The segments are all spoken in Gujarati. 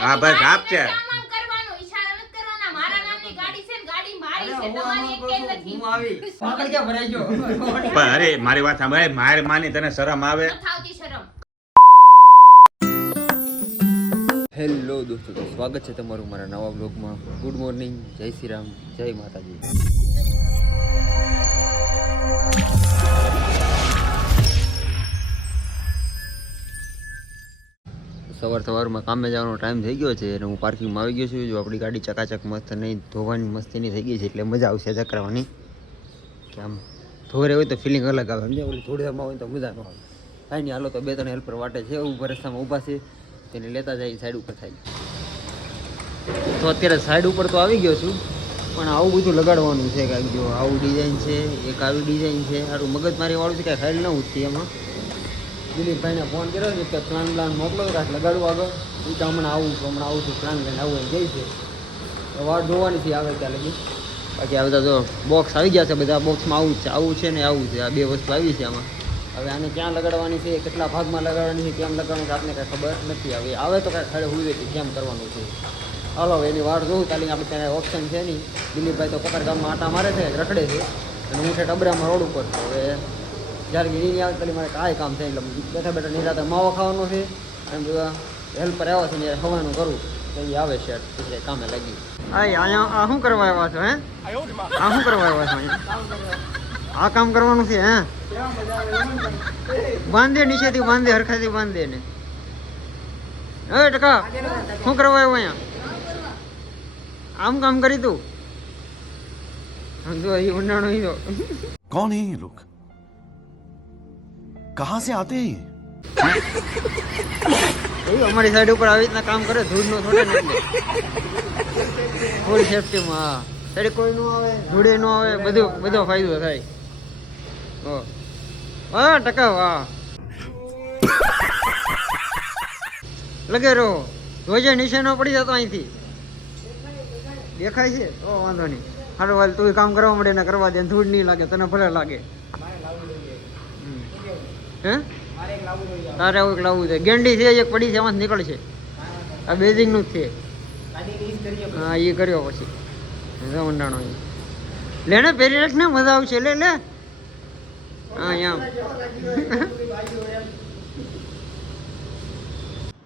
હા બસ આપ છે. આમ આમ કરવાનું, ઈશારા નથી કરવાના. મારા નામની ગાડી છે ને ગાડી મારી અરે છે, હું તમારી આમાં એકેય કહું છું, નથી. હું આવી. પાકડ ક્યાં ભરાઈ ગયો? પણ અરે મારી વાત સાંભળે માર માની તને શરમ આવે. હેલો દોસ્તો તો સ્વાગત છે તમારું મારા નવા બ્લોગમાં ગુડ મોર્નિંગ જય શ્રી રામ જય માતાજી. સવાર સવારમાં કામે જવાનો ટાઈમ થઈ ગયો છે અને હું પાર્કિંગમાં આવી ગયો છું. જો આપણી ગાડી ચકાચક મસ્ત નહીં, ધોવાની મસ્તીની થઈ ગઈ છે એટલે મજા આવશે ચકરાવાની કે આમ ધોરે હોય તો ફિલિંગ અલગ આવે. સમજે ઓલી થોડી હોય તો મજા ન આવે. કાંઈ નહીં, હાલો તો બે ત્રણ હેલ્પર વાટે છે. ઊભા રસ્તામાં ઊભા છે. તેને લેતા જાય સાઈડ ઉપર થાય. તો અત્યારે સાઈડ ઉપર તો આવી ગયો છું, પણ આવું બધું લગાડવાનું છે. કાંઈક જો આવું ડિઝાઇન છે, એક આવી ડિઝાઇન છે. સારું મગજ મારી વાળું છે, કાંઈ ખાઈ ન ઉઠતી એમાં. દિલીપભાઈને ફોન કર્યો છે કે પ્લાન પ્લાન મોકલો તો કાંઈક લગાડવું આગળ? હું તો હમણાં આવું છું, હમણાં આવું છું, પ્લાન લઈને આવું જઈ છે. તો વાર જોવાની છે આવે ત્યાં લગી. બાકી આ બધા જો બોક્સ આવી ગયા છે, બધા બોક્સમાં આવું છે આવું છે ને આવું છે, આ બે વસ્તુ આવી છે આમાં. હવે આને ક્યાં લગાડવાની છે, કેટલા ભાગમાં લગાડવાની છે, કેમ લગાડવાનું છે, આપને કાંઈ ખબર નથી. આવી આવે તો કાંઈ ખડે હોય કે કેમ કરવાનું છે. હાલો એની વાટ જોઉં તાલી આપણે ત્યાં ઓપ્શન છે નહીં. દિલીપભાઈ તો કતાર ગામમાં આટા મારે છે, રખડે છે. અને હું છે ટબરામાં રોડ ઉપર છું. હવે જ્યારે વીણી નહીં આવે પછી મારે કાંઈ કામ થાય એટલે બેઠા બેઠા નિરાતે માવો ખાવાનો છે અને બધા હેલ્પર આવ્યા છે ને ખવાનું કરું. તો એ આવે છે એટલે કામે લાગી. આ અહીંયા આ શું કરવા આવ્યા છો હે? આ શું કરવા આવ્યા છો આ કામ કરવાનું છે હે? બાંધે નીચેથી બાંધે હરખાથી બાંધે ને હે ટકા શું કરવા આવ્યો અહીંયા? આમ કામ કરી તું? જો એ ઉંડાણો કોણ હે લોક? कहां से आते हैं ये જોયું અમારી સાઈડ ઉપર આવી રીતના કામ કરે ધૂળ નો થોડે ને એટલે ફૂલ સેફટીમાં હા સાઈડ કોઈ નો આવે ધૂળે નો આવે બધું બધો ફાયદો થાય હો વાહ ટકા વાહ લગે રહો રોજે નીચે ન પડી જતો અહીંથી દેખાય છે તો વાંધો નહીં હાલો હાલ તું કામ કરવા મળે ને કરવા દે ધૂળ નહીં લાગે તને ભલે લાગે હમ. હે? તારે આવું એક લાવવું છે. ગેંડી છે, એક પડી છે એમાં નીકળશે. આ બેઝિંગનું જ છે. હા એ કર્યો પછી. રમંડાણો લે ને, પહેરી રાખ ને, મજા આવશે. લે લે. હા એમ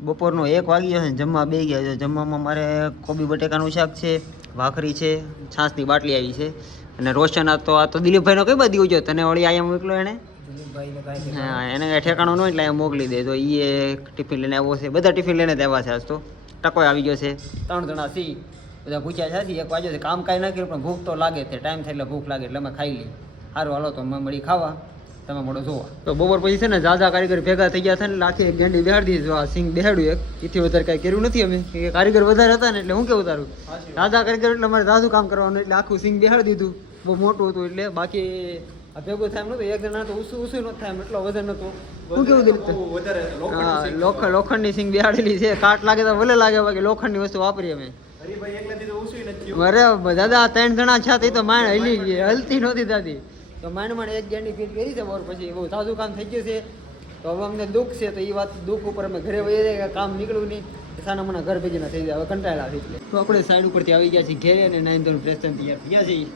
બપોરનો એક વાગી ગયો છે, જમવા બે ગયા છે. જમવામાં મારે કોબી બટેકાનું શાક છે, ભાખરી છે છાસની બાટલી આવી છે. અને રોશન આ તો આ તો દિલીપભાઈનો કઈ બધી ગયો? તને વળી આયા મોકલો એને. હા એને કાંઈ ઠેકાણું ન એટલે મોકલી દે. તો એ ટિફિન લઈને આવ્યો છે. બધા ટિફિન લઈને જ આવ્યા છે આજ તો. ટકોય આવી ગયો છે. ત્રણ જણા સી બધા પૂછ્યા છે એક વાગ્યો છે કામ કાંઈ ના કર્યું પણ ભૂખ તો લાગે છે. ટાઈમ થાય એટલે ભૂખ લાગે એટલે અમે ખાઈ લઈએ. સારું હાલો તો અમે મળી ખાવા. તમે મળો જોવા. તો બપોર પછી છે ને જાજા કારીગર ભેગા થઈ ગયા છે ને એટલે આખી ગેંડી બેહાડી દીધી આ સિંગ બેહાડ્યું એક. એથી વધારે કાંઈ કર્યું નથી અમે. કે કારીગર વધારે હતા ને એટલે હું કેવું તારું? જાજા કારીગર એટલે અમારે જાજુ કામ કરવાનું એટલે આખું સિંગ બેહાડી દીધું. બહુ મોટું હતું એટલે બાકી ભેગું થાય નતું એક જણા તો ઉસું ઉસું નતું થાય એટલો વજન નતું. હું કેવું હા લોખંડ લોખંડની સિંગ બેહાડેલી છે કાટ લાગે તો ભલે લાગે બાકી લોખંડની વસ્તુ વાપરીએ અમે. અરે દાદા ત્રણ જણા છે તો માણ હલી ગઈ હલતી નહોતી દાદી. તો માંડ માંડ એક ગેંડી ફીટ કરી છે બોર પછી બહુ સાદું કામ થઈ ગયું છે. તો હવે અમને દુઃખ છે તો એ વાત દુઃખ ઉપર અમે ઘરે વહી જાય કામ નીકળ્યું નહીં. સાના મને ઘર ભેગી ના થઈ જાય હવે કંટાળા એટલે. તો આપણે સાઈડ ઉપરથી આવી ગયા છીએ ઘેરે અને નાઈન ધોરણ ફ્રેશ તૈયાર થયા છીએ.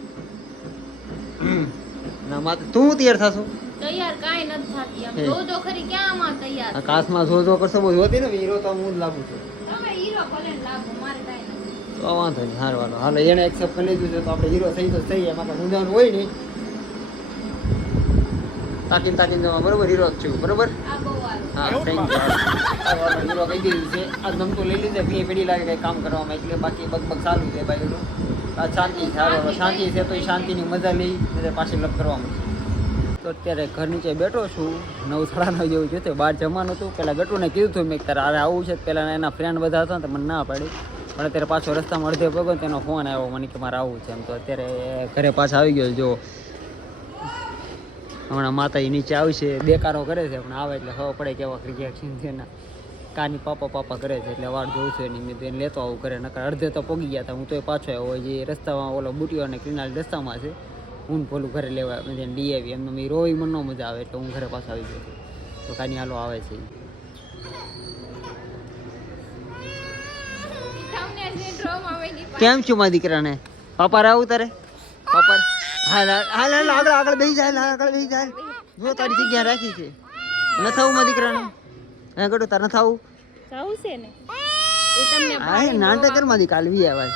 ના માત તું તૈયાર થશો? તૈયાર કાંઈ નથી થાતી. આમ હે. જોજો ખરી ક્યાં આમાં તૈયાર આ જો જો કરશો બહુ જોતી ને હીરો તો હું જ લાગુ છું. તમે હીરો ભલે લાગો, મારે કાંઈ નથી. તો વાંધો નહીં હાર વાલો હાલો એને એક્સેપ્ટ કરી લીધું છે તો આપણે હીરો થઈ તો થઈ એમાં કાંઈ હોય નહીં. તાકીને તાકીને જવા બરોબર? હીરો જ છું બરોબર. હા થેન્ક યુ હીરો કહી દીધું છે. આ ગમતું લઈ લીધે પીએ પીડી લાગે કંઈ કામ કરવામાં એટલે બાકી બગબગ સારું છે ભાઈ આ શાંતિ હારો શાંતિ છે, તો શાંતિની મજા લઈ પાછી લપ કરવામાં તો અત્યારે ઘર નીચે બેઠો છું નવ સાડા જેવું જોયું બહાર જમવાનું હતું. પહેલાં ગટુને કીધું હતું મેં ત્યારે આરે આવું છે પહેલાં એના ફ્રેન્ડ બધા હતા તો મને ના પાડી. પણ અત્યારે પાછો રસ્તામાં અડધે પગો તેનો ફોન આવ્યો, મને કે મારે આવવું છે એમ. તો અત્યારે ઘરે પાછા આવી ગયો જો. હમણાં માતાજી નીચે આવશે બેકારો કરે છે, પણ આવે એટલે ખબર પડે કેવા રિએક્શન છે એના કાની પાપા પાપા કરે છે એટલે વાળ જોઉં છું એની. મેં એને લેતો આવું કરે નકર અડધે તો પોગી ગયા હતા. હું તો પાછો આવ્યો જે રસ્તામાં, ઓલો બુટીઓ અને ક્રિનાલ રસ્તામાં છે. હું ભોલું ઘરે લેવા તેને લઈ આવી એમને મેં રોવી મને મજા આવે એટલે હું ઘરે પાછો આવી ગયો તો કાની હાલો આવે છે. કેમ છું મારા દીકરાને? પાપા રાવ તારે પાપા હાલ હાલ આગળ આગળ બેસી જાય આગળ બેસી જાય. જો તારી જગ્યા રાખી છે. ન થવું મારા દીકરાને? હે કડું તાર ન થવું? જાવું છે ને. એ તમને એ નાટક કરમાંથી કાલવી આવાજ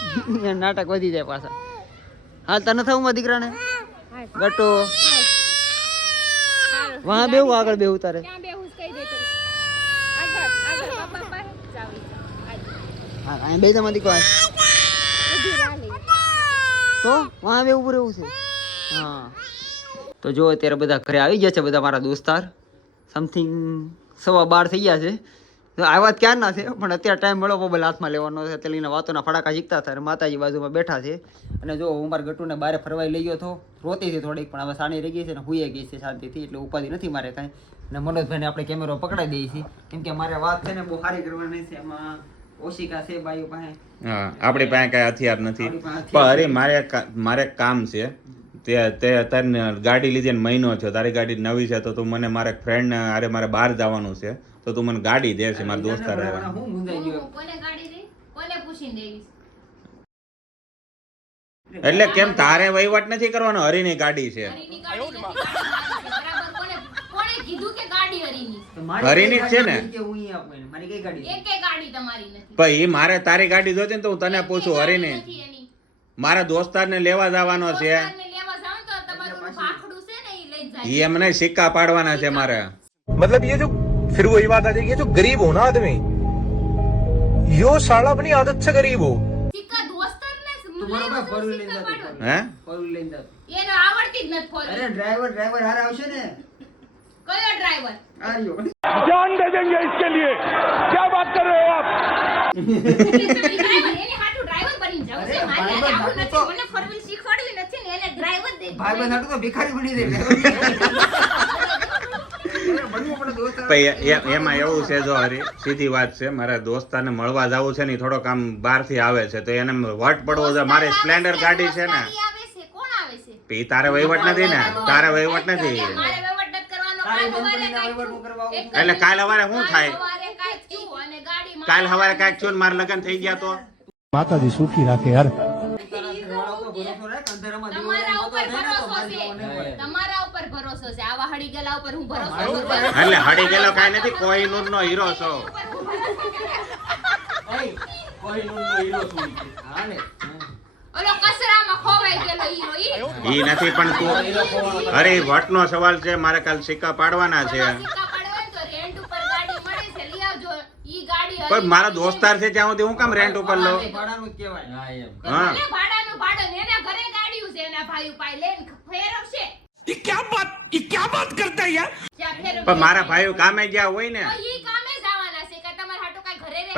નાટક વધી જાય પાછા. હાલ તારે ન થવું મારા દીકરાને? ગટો. વાહ બેવું આગળ બેવું તારે. હા આય બે મારા દીકરો ઊભી તો? વાહ બેવું પૂરું એવું છે. હા. તો જો અત્યારે બધા ઘરે આવી ગયા છે બધા મારા દોસ્તાર. સમથિંગ સવા બાર થઈ ગયા છે. તો આવ્યા ક્યાં ના છે? પણ અત્યારે ટાઈમ મળ્યો મોબાઈલ હાથમાં લેવાનો છે. તેલીને વાતોના ફટાકા શીખતા હતા અને માતાજી બાજુમાં બેઠા છે. અને જો હું મારા ગટુને બહાર ફરવાઈ લઈ ગયો હતો રોતી હતી થોડીક પણ હવે સાણી રહી ગઈ છે ને હુઈ ગઈ છે શાંતિથી એટલે ઉપાધિ નથી મારે કાંઈ. અને મનોજભાઈને આપણે કેમેરો પકડાઈ દઈએ છીએ. કેમ કે મારે વાત છે ને બહુ સારી કરવાની છે. એમાં ઓશિકા છે બાઈઓ પાસે. હા આપણી પાસે કાંઈ હથિયાર નથી. પણ અરે મારે મારે કામ છે. તે તે અત્યારે ગાડી લીધી ને મહિનો છે તારી ગાડી નવી છે તો તું મને મારા ફ્રેન્ડ અરે મારે બહાર જવાનું છે. તો તું મને ગાડી દે છે મારા દોસ્તાર હારે. હું મુંજાઈ ગયો. હું કોને ગાડી દે કોને પૂછીને દેવીશ એટલે કેમ તારે વહીવટ નથી કરવાનો? હરીની ગાડી છે. હરીની જ છે ને? ગાડી કે હું ઈ આપું એને. મારી કઈ ગાડી છે? એકે ગાડી તમારી નથી. પણ એ મારે તારી ગાડી જોતી ને તો હું તને પૂછું હરીને. નથી એની. મારા દોસ્તારને લેવા જવાનો છે દોસ્તારને લેવા જાઓ ને તો તમારું ઓલું ભાખડું છે ને ઈ લઈ જાય એ એમને સિક્કા પાડવાના છે મારે मतलब ये जो फिर वही बात आ जाएगी ये जो गरीब हो ना आदमी यो साला अपनी आदत से गरीब हो સિક્કા દોસ્તારને જ તું લઈ બરોબર જાઓ, four wheel લઈને સિક્કા જતો. પાડો. હે Four wheel લઈને જતો. એને આવડતી જ નથી four wheel. અરે ડ્રાઈવર ડ્રાઈવર હારે આવશે ને કયો ડ્રાઈવર આ રહ્યો. जान दे देंगे इसके लिए क्या बात कर रहे हो आप ડ્રાઈવર એની હાટુ ડ્રાઈવર બની જાવ છે અરે, મારી હારે આવું ભાઈબંધ નથી મને four તો ભિખારી બની જાય. પછી એ- એમાં એવું છે જો હરી સીધી વાત છે મારા દોસ્તાને મળવા જવું છે ને થોડો થોડોક આમ બહારથી આવે છે તો એને વટ પડવો છે. મારે સ્પ્લેન્ડર ગાડી છે ને. દોસ્તારી આવે છે કોણ આવે છે? પછી તારે વહીવટ નથી ને તારે વહીવટ નથી. એટલે કાલ સવારે શું થાય? કાલ હવારે સવારે કાંઈક થયું ને મારા લગ્ન થઈ ગયા તો? માતાજી સુખી રાખે યાર ઉપર ભરોસો છે. તમારા ઉપર ભરોસો છે. આવા હળી ગયેલા ઉપર હું ભરોસો એટલે હળી ગયેલો કાંઈ નથી કોહિનૂર નો હીરો છો. એય, કોઈ નો હીરો છું હા ને? ઓલો કચરામાં ખોવાઈ ગયેલો હીરો ઈ. ઈ નથી પણ તું અરે વટનો સવાલ છે મારે કાલ સિક્કા પાડવાના છે. ઓલો સિક્કા પાડવા હોય ને તો રેન્ટ ઉપર ગાડી મળે છે. લઈ આવજો. ઈ ગાડી પણ મારા દોસ્તાર છે ત્યાં સુધી હું કામ રેન્ટ ઉપર લઉં? હા, ભાડાનું ભાડું એના ભાઈ ક્યાં વાત ઈ ક્યાં વાત કરતા યાર? પણ મારા ભાઈઓ કામે ગયા હોય ને.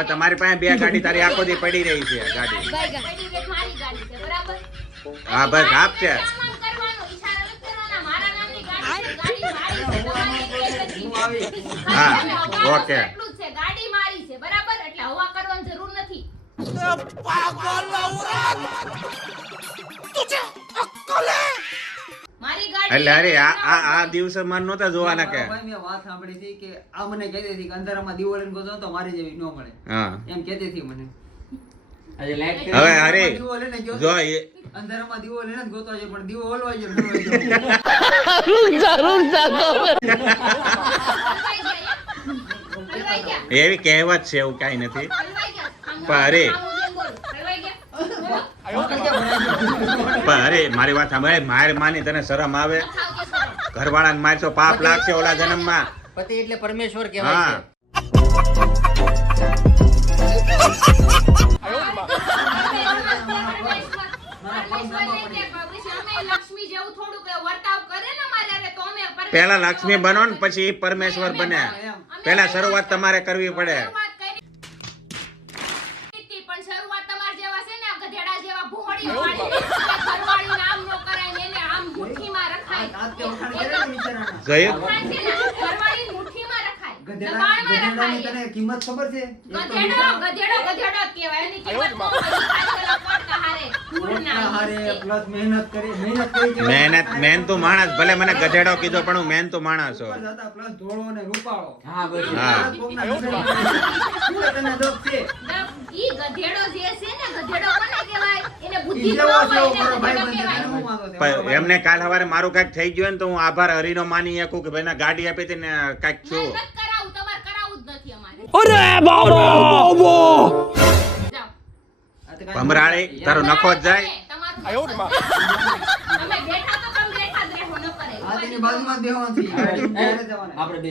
તમારી પાસે બે ગાડી તારી આખો દી પડી રહી છે ગાડી. હા બસ આપ છે. હા ઓકે. પાગલ તુજે એટલે અરે આ આ આ દિવસે માર નતા જોવાના કે. ભાઈ મેં વાત સાંભળી હતી કે આ મને કહેતી હતી કે અંધારામાં દીવો લઈને ગયો તો મારી જેવી ન મળે. હા. એમ કહેતી હતી મને. આજે લાઈટ હવે અરે જો અંધારામાં દીવો લઈને જ ગોતો છે પણ દીવો ઓલવાઈ ગયો ઓલવાઈ જા હલવાઈ જા એવી કહેવત છે એવું કાઈ નથી. પણ અરે. પણ અરે મારી વાત સાંભળે માર માની તને શરમ આવે. ઘરવાળાને મારશો પાપ લાગશે ઓલા જન્મમાં. પતિ એટલે પરમેશ્વર કહેવાય છે લક્ષ્મી જેવું થોડું કે વર્તાવ કરે ને મારે હારે તો અમે પરમેશ્વર પેલા લક્ષ્મી બનો ને પછી પરમેશ્વર બને પેલા શરૂઆત તમારે કરવી પડે શરૂઆત કરી હતી, પણ શરૂઆત તમારા જેવા છે ને આ ગધેડા જેવા ભોંડીઓ વાળીને ઘરવાળીને આમ નો કરાય ને એને આમ મુઠ્ઠીમાં રખાય હાથ કે વખાણ કરે ને બિચારાના. જોયું વખાણ છે ને, ઘરવાળી મુઠ્ઠીમાં રખાય ગધેડા દબાણમાં ગધેડાની રખાય. તને કિંમત ખબર છે? ગધેડો ગધેડો ગધેડો કહેવાય. એની કિંમત મહેનત મેન તું માણસ ભલે મને ગધેડો કીધો પણ હું મેન તો માણસ છું ઉપર જતા પ્લસ ધોળો ને રૂપાળો. હા. એમને કાલ સવારે મારું કાંઈક થઈ ગયું ને તો હું આભાર હરીનો માની શકું કે ભાઈ ના ગાડી આપી હતી ને કાંઈક છું. નથી કરાવું ભમરાળી તારો નખો જ જાય? આપણે